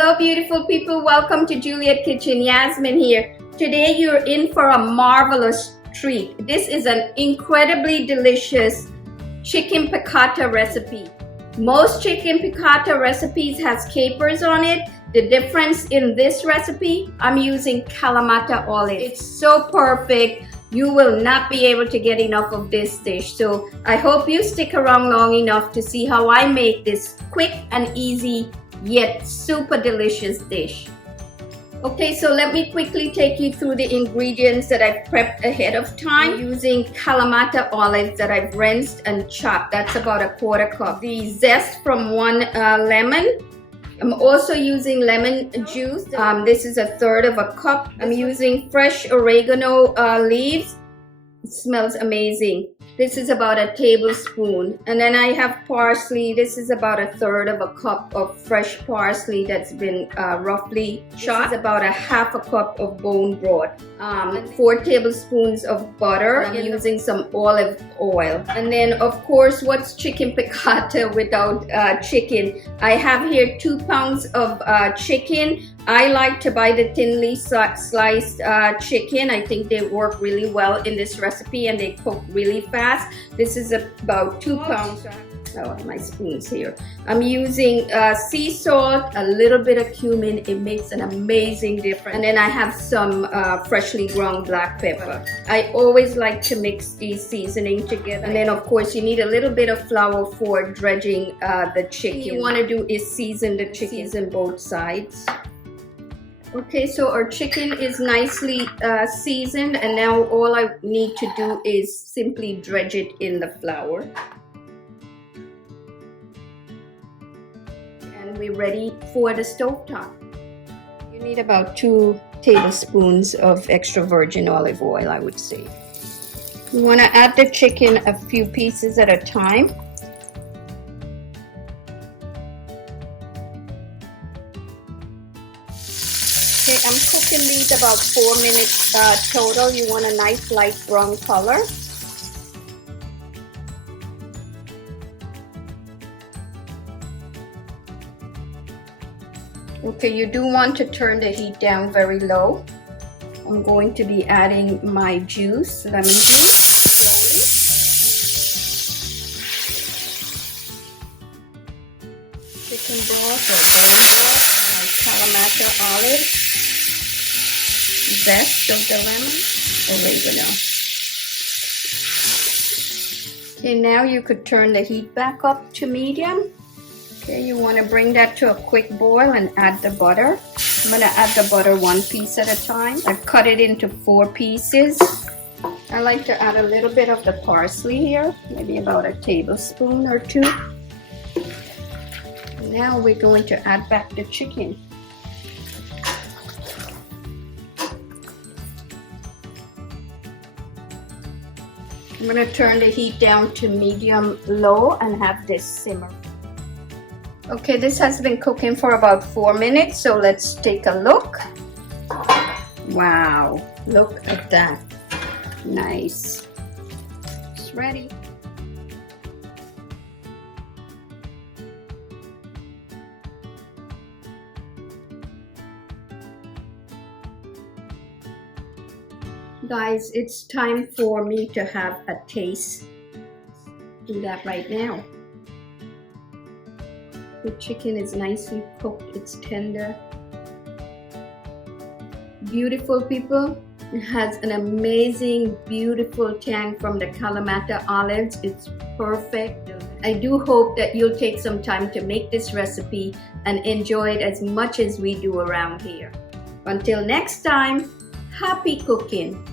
Hello beautiful people, welcome to Juliet Kitchen. Yasmin here. Today you're in for a marvelous treat. This is an incredibly delicious chicken piccata recipe. Most chicken piccata recipes has capers on it. The difference in this recipe, I'm using Kalamata Olives. It's so perfect. You will not be able to get enough of this dish. So I hope you stick around long enough to see how I make this quick and easy yet super delicious dish. Okay, so let me quickly take you through the ingredients that I've prepped ahead of time. I'm using Kalamata olives that I've rinsed and chopped. That's about a quarter cup. The zest from one lemon. I'm also using lemon juice. This is a third of a cup. I'm using fresh oregano leaves. It smells amazing. This is about a tablespoon. And then I have parsley. This is about a third of a cup of fresh parsley that's been roughly chopped. This is about a half a cup of bone broth. 4 tablespoons of butter. I'm using some olive oil. And then of course, what's chicken piccata without chicken? I have here 2 pounds of chicken. I like to buy the thinly sliced chicken. I think they work really well in this recipe and they cook really fast. This is about 2 pounds. Oh, my spoon's here. I'm using sea salt, a little bit of cumin. It makes an amazing difference. And then I have some freshly ground black pepper. I always like to mix these seasoning together. And then of course you need a little bit of flour for dredging the chicken. What you want to do is season the chicken, season both sides. Okay, so our chicken is nicely seasoned, and now all I need to do is simply dredge it in the flour. And we're ready for the stovetop. You need about 2 tablespoons of extra virgin olive oil, I would say. You want to add the chicken a few pieces at a time. Okay, I'm cooking these about 4 minutes total. You want a nice light brown color. Okay, you do want to turn the heat down very low. I'm going to be adding my juice, lemon juice, slowly. Chicken broth or bone broth, my Kalamata olives. Zest of the lemon, oregano. Okay, now you could turn the heat back up to medium. Okay, you want to bring that to a quick boil and add the butter. I'm going to add the butter 1 piece at a time. I've cut it into 4 pieces. I like to add a little bit of the parsley here, maybe about a tablespoon or 2. Now we're going to add back the chicken. I'm going to turn the heat down to medium-low and have this simmer. Okay, this has been cooking for about 4 minutes, so let's take a look. Wow, look at that. Nice. It's ready. Guys, it's time for me to have a taste. Do that right now. The chicken is nicely cooked, it's tender. Beautiful people, it has an amazing, beautiful tang from the Kalamata olives. It's perfect. I do hope that you'll take some time to make this recipe and enjoy it as much as we do around here. Until next time, happy cooking!